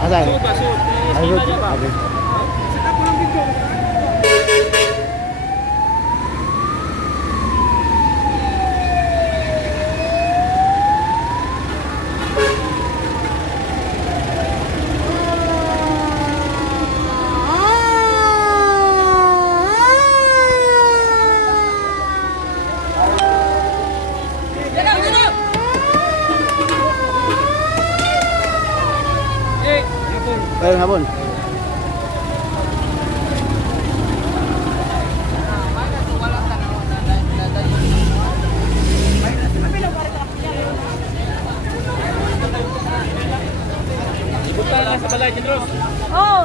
Asan? Ayun. Okay. Ayun, hapon. Ibutan lang sa balay, Jendros. Oh.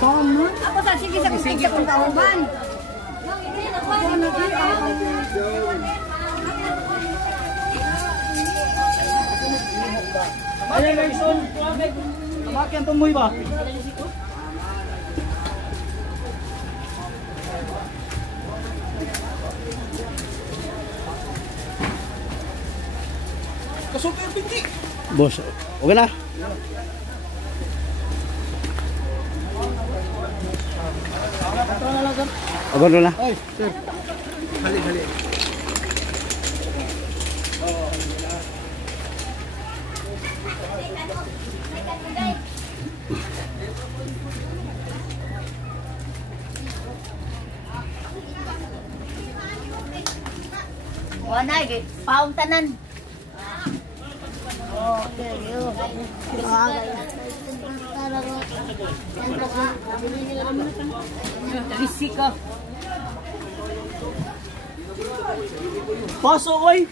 Ako sa sige sa kusig sa kauban. Ayan, Mason. Tamakyan tumoy ba? Kasulta yung pinti. Bos, okay na. Abang na. Ay, sir. Hali. Wala gid, paong tanan. Okay, yo. Risiko. Pasok, oy.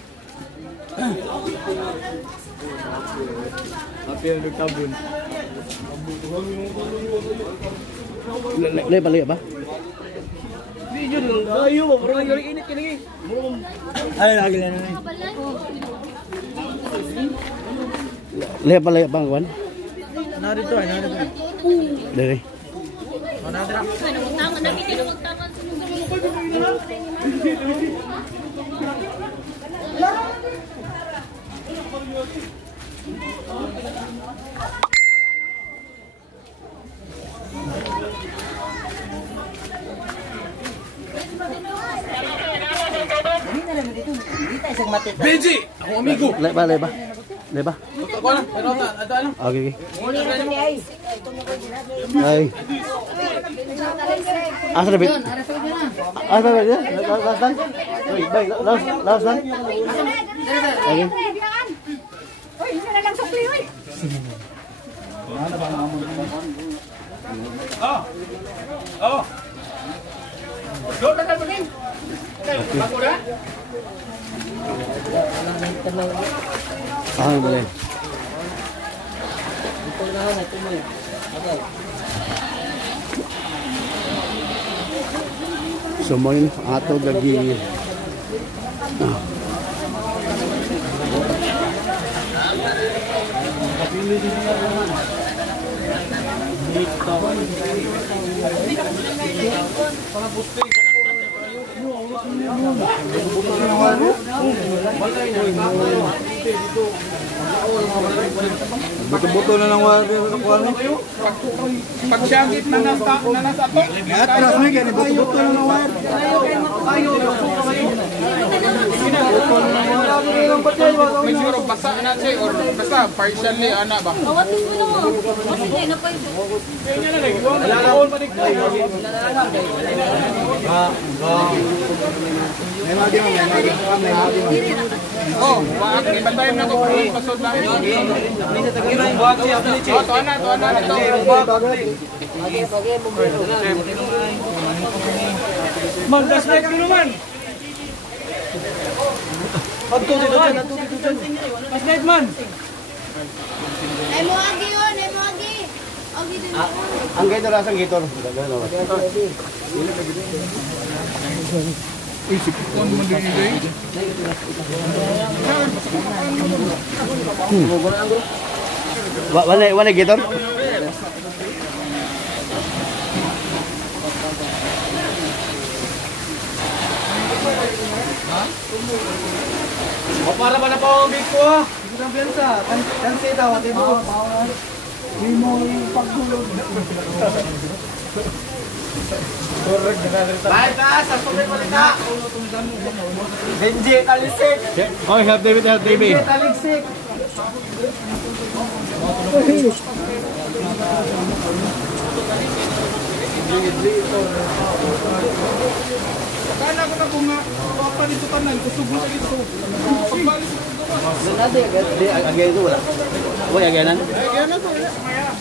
Apil nagtabon. Lay balik ba? Video dulu. Ayo, bro, lagi init lagi. Ay, lagi na. Lay balik bang kawan? Narito. Dari. Tangan na kini tangan. Benji, ako amigo. Lay ba? Ako lang, ato lang. Okay. Ay. Asa na bit? Asa na bit? Last lang. Bay, last lang. Okay. Oy, isa na lang sukli oy. Oh. Go na ka din. Bago na? Ah, boleh. Semuanya atau lagi. Buto-buto na lang wala nakuha ni. Pagsagit na nasa to. At alas mo yan, buto-buto na lang wala. May siguro basa na siya or basta partially ana ba? Awatin mo na. Kasi na pa ito. May magi mo. Oh, waak ni bantayan na ko pasod lang. Oh, to ana ito. Magdasnek naman. Adto dito dyan, adto dito dyan. Mas guide man. Emo agi yun, emo agi. Agi din. Ang gator, asang gator. Wala gator? O para ba na pa ang big ko ha? Hindi ko ng piyansa. Kansi daw, ate mo. Hindi mo yung pagdulog. Bye ka, sa sumay palita. Benji, talisik. Oh, help David, help David. Benji, talisik. Akala ko na kung papalit ito tanan, kusog mo sa ito. Pagbalis ito. Agay itu wala. Wala aganan.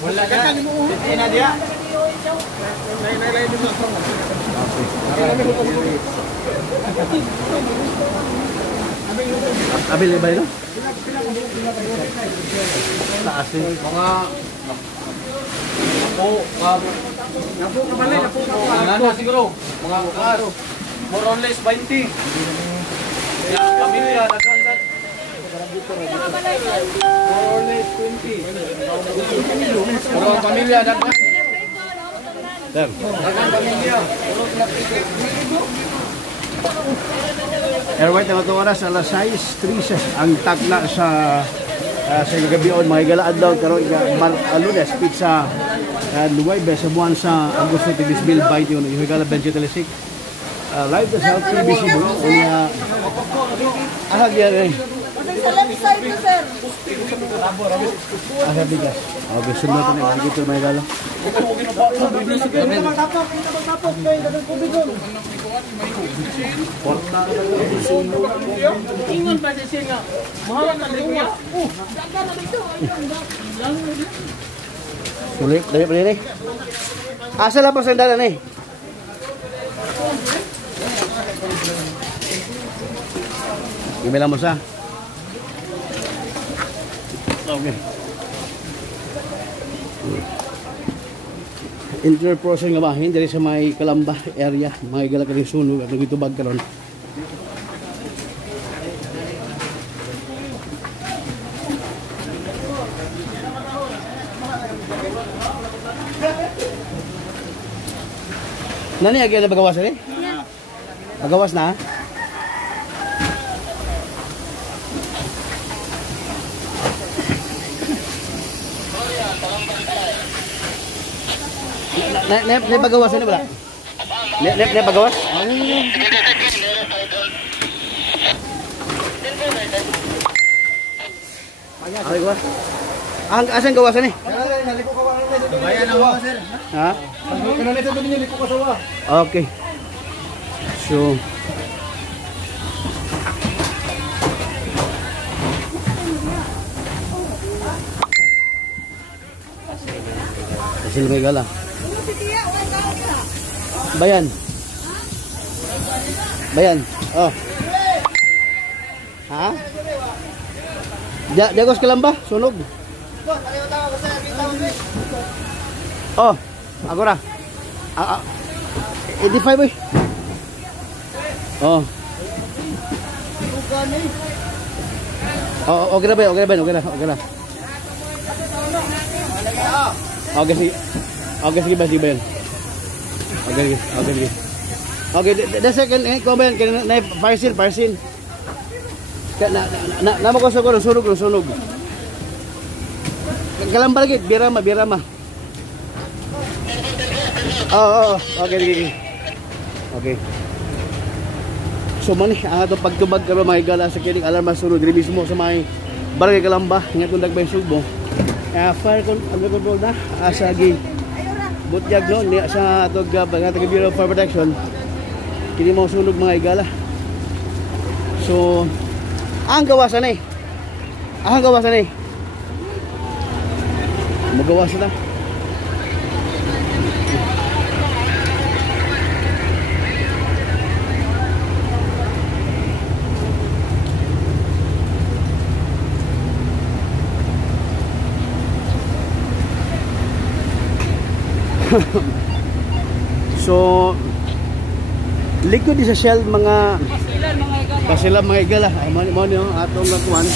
Wala ka. Hindi na dia. Abil ba ito? Taas eh. Mga Napo ka balik, napo ka. Ano siguro? Mga karo. More or less 20. Pamilya, nagkansan. More or less 20. Mga pamilya, nagkansan. Sir. Nagkansan pamilya. Airwhite na itong oras, alas 6:13 ang tagla sa gabion, mga igalaan daw karon Lunes, pizza Luwaybe sa buwan sa Agosto de 2021, yung higala Benji Telisik. Live sa South TVC mo, ahag yan eh. Sa left side na, sir. Ahag bigas. Okay, sunod na yung dito mga igala. Ingon pa siya nga. Mahal ka liwa. Sulit, dali pa rin eh. Asa lang pa sandalan eh. Ibilang mo sa. Okay. Interprocessing nga ba? Hindi rin sa may Kalamba area. Mga igala ka rin sunog at nagitubag ka ron. Nani agay na bagawas rin? Bagawas na? Ne bagawas na ba? Ne bagawas? Ay gawas. Ang asan gawasan ni? Bayan ako, sir. Ha? Ano nito doon niyo liko kasawa? Okay. So Hasil may gala. Bayan. Bayan. Oh. Ha? Jagos Kalamba, sunog. Oh, ako ra. 85 boy. Oh. Oh, okay na ba? Okay na ba? Okay na. Okay na. Okay, sige. Okay, sige ba? Sige ba yan? Okay, sige. Okay, sige. Okay, the second, comment, na fire seal. Nama ko sa ko, sunog. Kalamba lagi, birama. Oh, okay, sige. Okay. So man ato pagtubag ka mga igala sa kining alarma sunod diri mismo sa may barangay Kalamba nga kung dagbay Sugbo. Fire under control na asa gi butyag no ni sa atog taga Bureau of Fire Protection kini mo sunog mga igala. So ang gawasan eh. Magawas na. So likod sa shell mga pasilan mga igala ay mo ni atong lakuan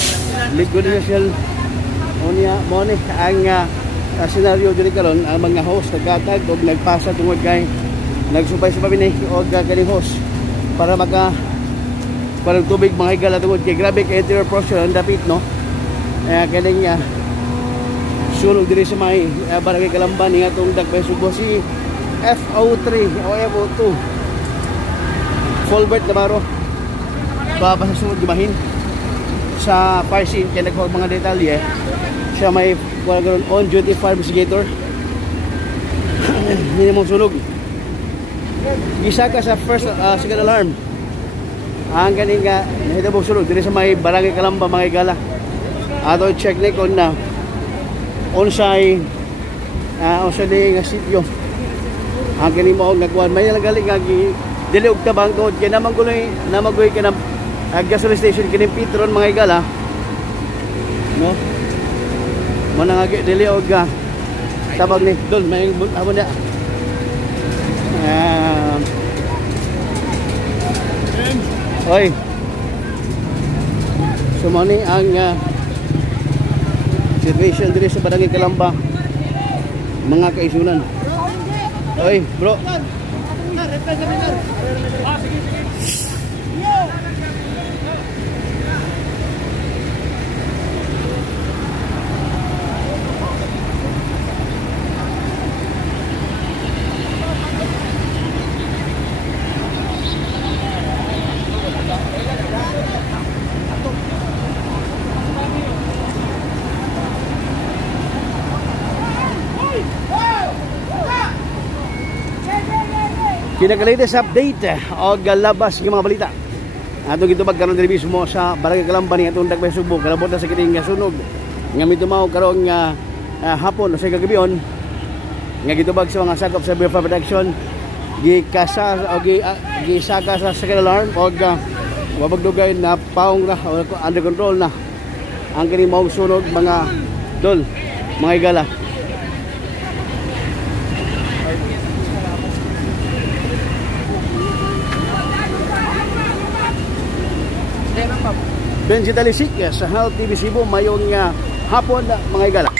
likod sa shell unya mo ni ang scenario diri karon ang mga host nagkatag og nagpasa tungod kay nagsupay sa pabinay og kaning host para parang tubig mga igala tungod kay grabe kay interior pressure ang dapit no kaning sunog diri sa may barangay Kalamban nga atong Dagbay Subo si FO3 o FO2 Fulbert Navarro baba sa sunod gibahin sa fire scene kaya nagpag mga detalye siya may on duty fire investigator hindi mo sunog isa ka sa first second alarm ang ganing nga nahitabo sunog dili sa may barangay Kalamba mga igala ato check na kung na onsay nga sityo ang ganing mo nagkuhan may nagaling nga dili og tabang tuod kay namagoy ka na gasoline station kini Petron mga igala no mo na nga dili og tabang ni dol may amo na oy sumani ang situation diri sa barangay Kalamba mga kaisunan oy bro Pinaka-latest update o galabas ng mga balita. Atong gitubag karon diri mismo sa barangay Kalamba ni atong Dagbay Subo. Kalabot na sa kining sunog. Nga mitumaw karon nga hapon o sa kagabion nga gitubag sa mga sakop sa Bureau of Production gikasa o gisaka sa second alarm o wabagdugay na paong ra o under control na ang kining mao sunog mga dol mga igala. Benji Dalisik sa Health TV Cebu mayong hapon mga igala.